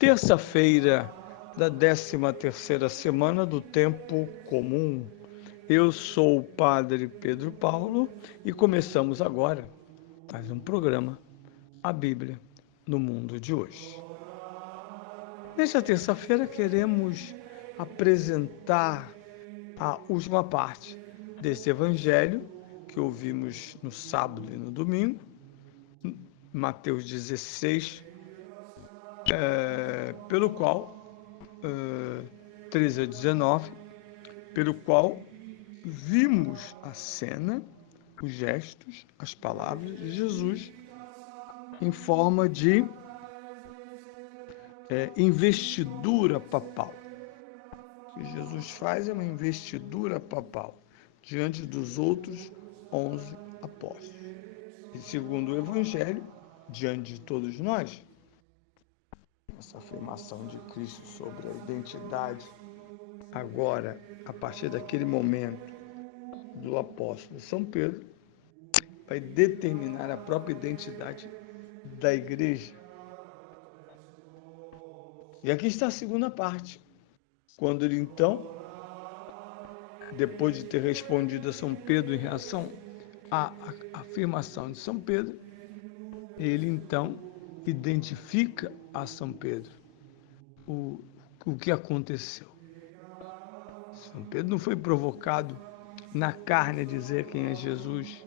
Terça-feira da 13ª semana do Tempo Comum. Eu sou o Padre Pedro Paulo e começamos agora mais um programa, a Bíblia no Mundo de hoje. Nesta terça-feira queremos apresentar a última parte deste Evangelho que ouvimos no sábado e no domingo, Mateus 16, pelo qual 13 a 19, pelo qual vimos a cena, os gestos, as palavras de Jesus em forma de investidura papal. O que Jesus faz é uma investidura papal diante dos outros 11 apóstolos. E segundo o Evangelho, diante de todos nós, essa afirmação de Cristo sobre a identidade, agora, a partir daquele momento, do apóstolo São Pedro, vai determinar a própria identidade da igreja. E aqui está a segunda parte, quando ele então, depois de ter respondido a São Pedro em reação à afirmação de São Pedro, ele então identifica a São Pedro o que aconteceu. São Pedro não foi provocado na carne a dizer quem é Jesus,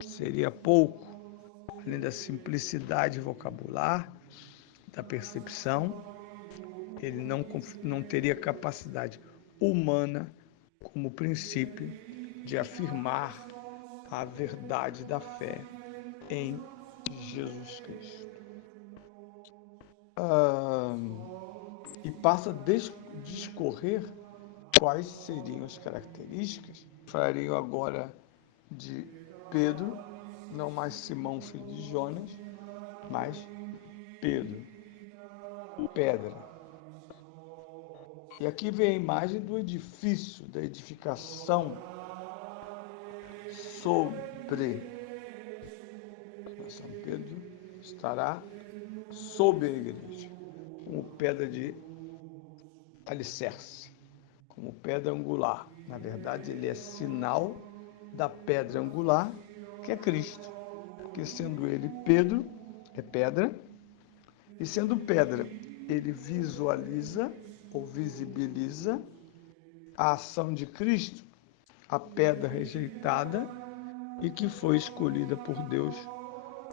seria pouco, além da simplicidade vocabular, da percepção, ele não teria capacidade humana como princípio de afirmar a verdade da fé em Jesus Cristo. E passa a discorrer quais seriam as características. Falariam agora de Pedro, não mais Simão, filho de Jonas, mas Pedro, pedra. E aqui vem a imagem do edifício, da edificação sobre. São Pedro estará sobre a igreja, como pedra de alicerce, como pedra angular. Na verdade, ele é sinal da pedra angular, que é Cristo. Porque sendo ele Pedro, é pedra, e sendo pedra, ele visualiza ou visibiliza a ação de Cristo, a pedra rejeitada e que foi escolhida por Deus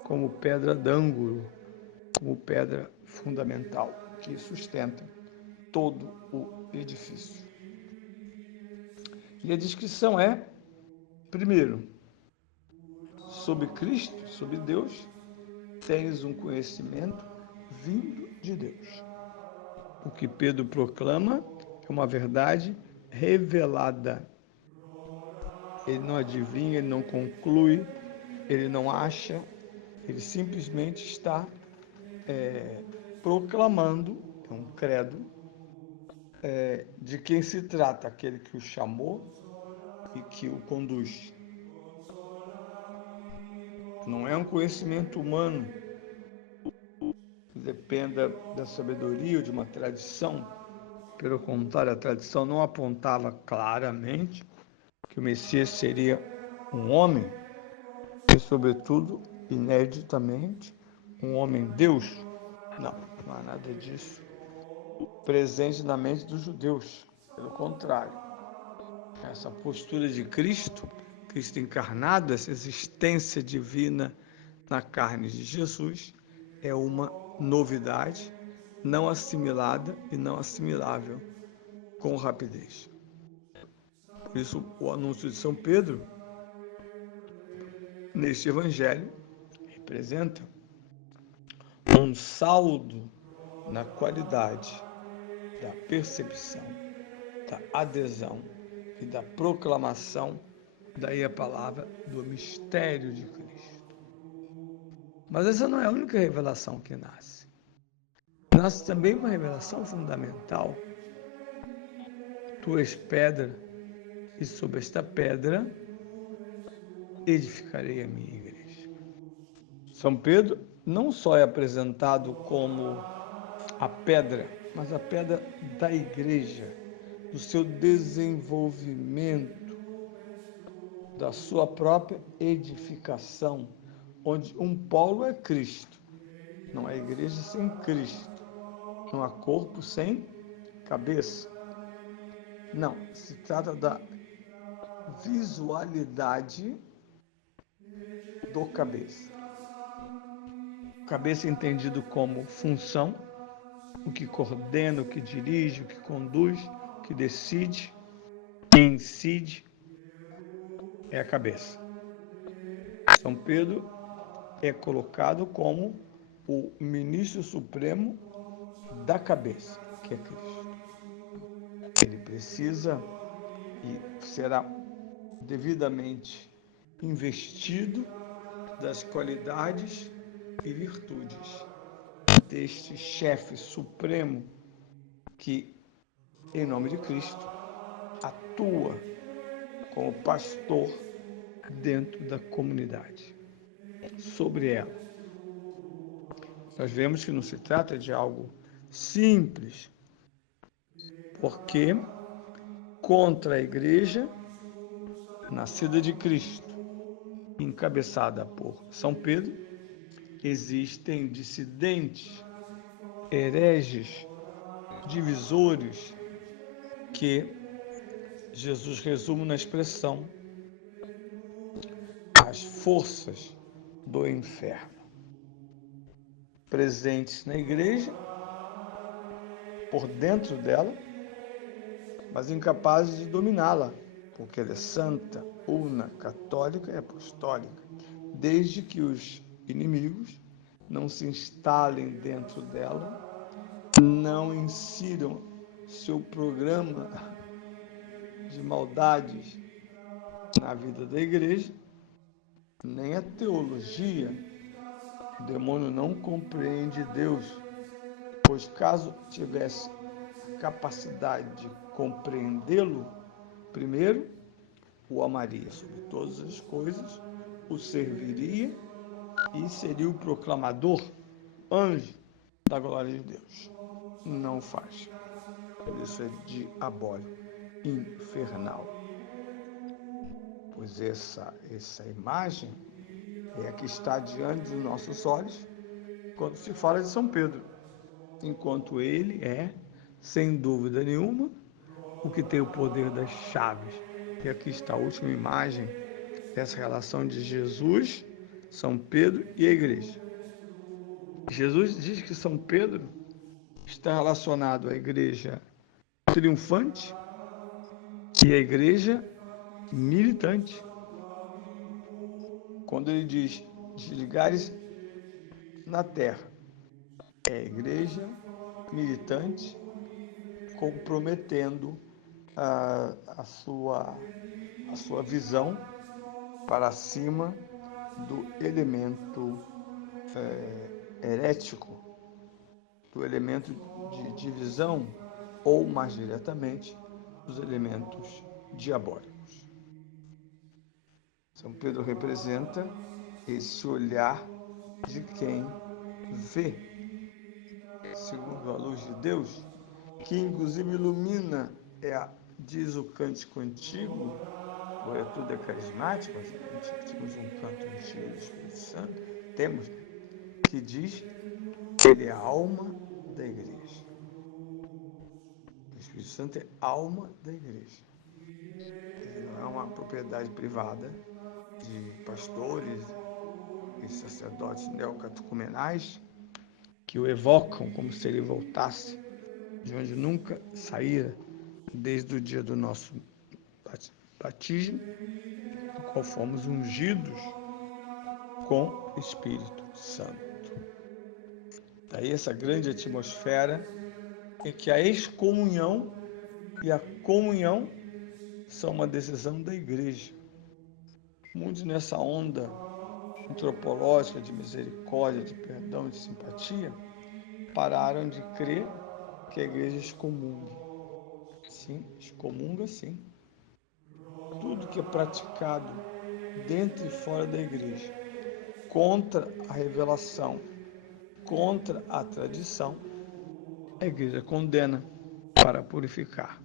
como pedra d'ângulo, como pedra fundamental, que sustenta todo o edifício. E a descrição é, primeiro, sobre Cristo, sobre Deus, tens um conhecimento vindo de Deus. O que Pedro proclama é uma verdade revelada. Ele não adivinha, ele não conclui, ele não acha, ele simplesmente está proclamando, é um credo, de quem se trata, aquele que o chamou e que o conduz. Não é um conhecimento humano que dependa da sabedoria ou de uma tradição. Pelo contrário, a tradição não apontava claramente que o Messias seria um homem e, sobretudo, ineditamente, um homem-deus. Não, não há nada disso presente na mente dos judeus. Pelo contrário, essa postura de Cristo, Cristo encarnado, essa existência divina na carne de Jesus, é uma novidade não assimilada e não assimilável com rapidez. Por isso, o anúncio de São Pedro, neste Evangelho, representa um saldo na qualidade da percepção, da adesão e da proclamação, daí a palavra, do mistério de Cristo. Mas essa não é a única revelação que nasce. Nasce também uma revelação fundamental. Tu és pedra, e sobre esta pedra edificarei a minha igreja. São Pedro não só é apresentado como a pedra, mas a pedra da igreja, do seu desenvolvimento, da sua própria edificação, onde um polo é Cristo. Não há igreja sem Cristo. Não há corpo sem cabeça. Não, se trata da visualidade do cabeça. Cabeça entendido como função, o que coordena, o que dirige, o que conduz, o que decide, que incide, é a cabeça. São Pedro é colocado como o ministro supremo da cabeça, que é Cristo. Ele precisa e será devidamente investido das qualidades e virtudes deste chefe supremo que, em nome de Cristo, atua como pastor dentro da comunidade, sobre ela. Nós vemos que não se trata de algo simples, porque contra a igreja nascida de Cristo, encabeçada por São Pedro, existem dissidentes, hereges, divisores, que Jesus resume na expressão as forças do inferno, presentes na igreja, por dentro dela, mas incapazes de dominá-la, porque ela é santa, una, católica e apostólica, desde que os inimigos não se instalem dentro dela, não insiram seu programa de maldades na vida da igreja, nem a teologia. O demônio não compreende Deus, pois caso tivesse a capacidade de compreendê-lo, primeiro, o amaria sobre todas as coisas, o serviria e seria o proclamador, anjo da glória de Deus. Não faz. Por isso é diabólico, infernal. Pois essa imagem é a que está diante dos nossos olhos quando se fala de São Pedro, enquanto ele é, sem dúvida nenhuma, o que tem o poder das chaves. E aqui está a última imagem dessa relação de Jesus, São Pedro e a igreja. Jesus diz que São Pedro está relacionado à igreja triunfante e à igreja militante. Quando ele diz desligares na terra, é a igreja militante comprometendo a sua visão para cima do elemento herético, do elemento de divisão, ou mais diretamente, dos elementos diabólicos. São Pedro representa esse olhar de quem vê, segundo a luz de Deus, que inclusive ilumina, diz o cântico antigo, agora tudo é carismático, mas tínhamos um canto antigo do Espírito Santo, temos, que diz que ele é a alma da igreja. O Espírito Santo é alma da igreja. Ele não é uma propriedade privada de pastores e sacerdotes neocatecumenais que o evocam como se ele voltasse de onde nunca saíra desde o dia do nosso batismo, do qual fomos ungidos com Espírito Santo. Daí essa grande atmosfera em que a excomunhão e a comunhão são uma decisão da igreja. Muitos nessa onda antropológica de misericórdia, de perdão, de simpatia, pararam de crer que a igreja excomunga. Sim, excomunga sim. Tudo que é praticado dentro e fora da igreja, contra a revelação, contra a tradição, a igreja condena para purificar.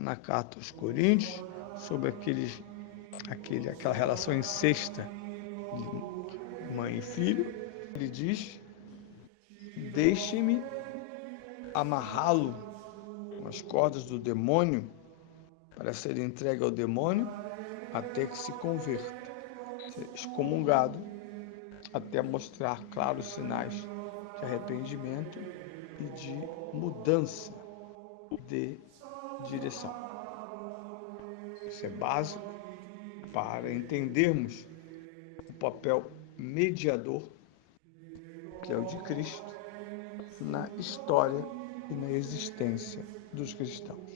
Na carta aos Coríntios, sobre aquela relação incesta de mãe e filho, ele diz: deixe-me amarrá-lo com as cordas do demônio para ser entregue ao demônio até que se converta, ser excomungado, até mostrar claros sinais de arrependimento e de mudança de direção. Isso é básico para entendermos o papel mediador, que é o de Cristo, na história e na existência dos cristãos.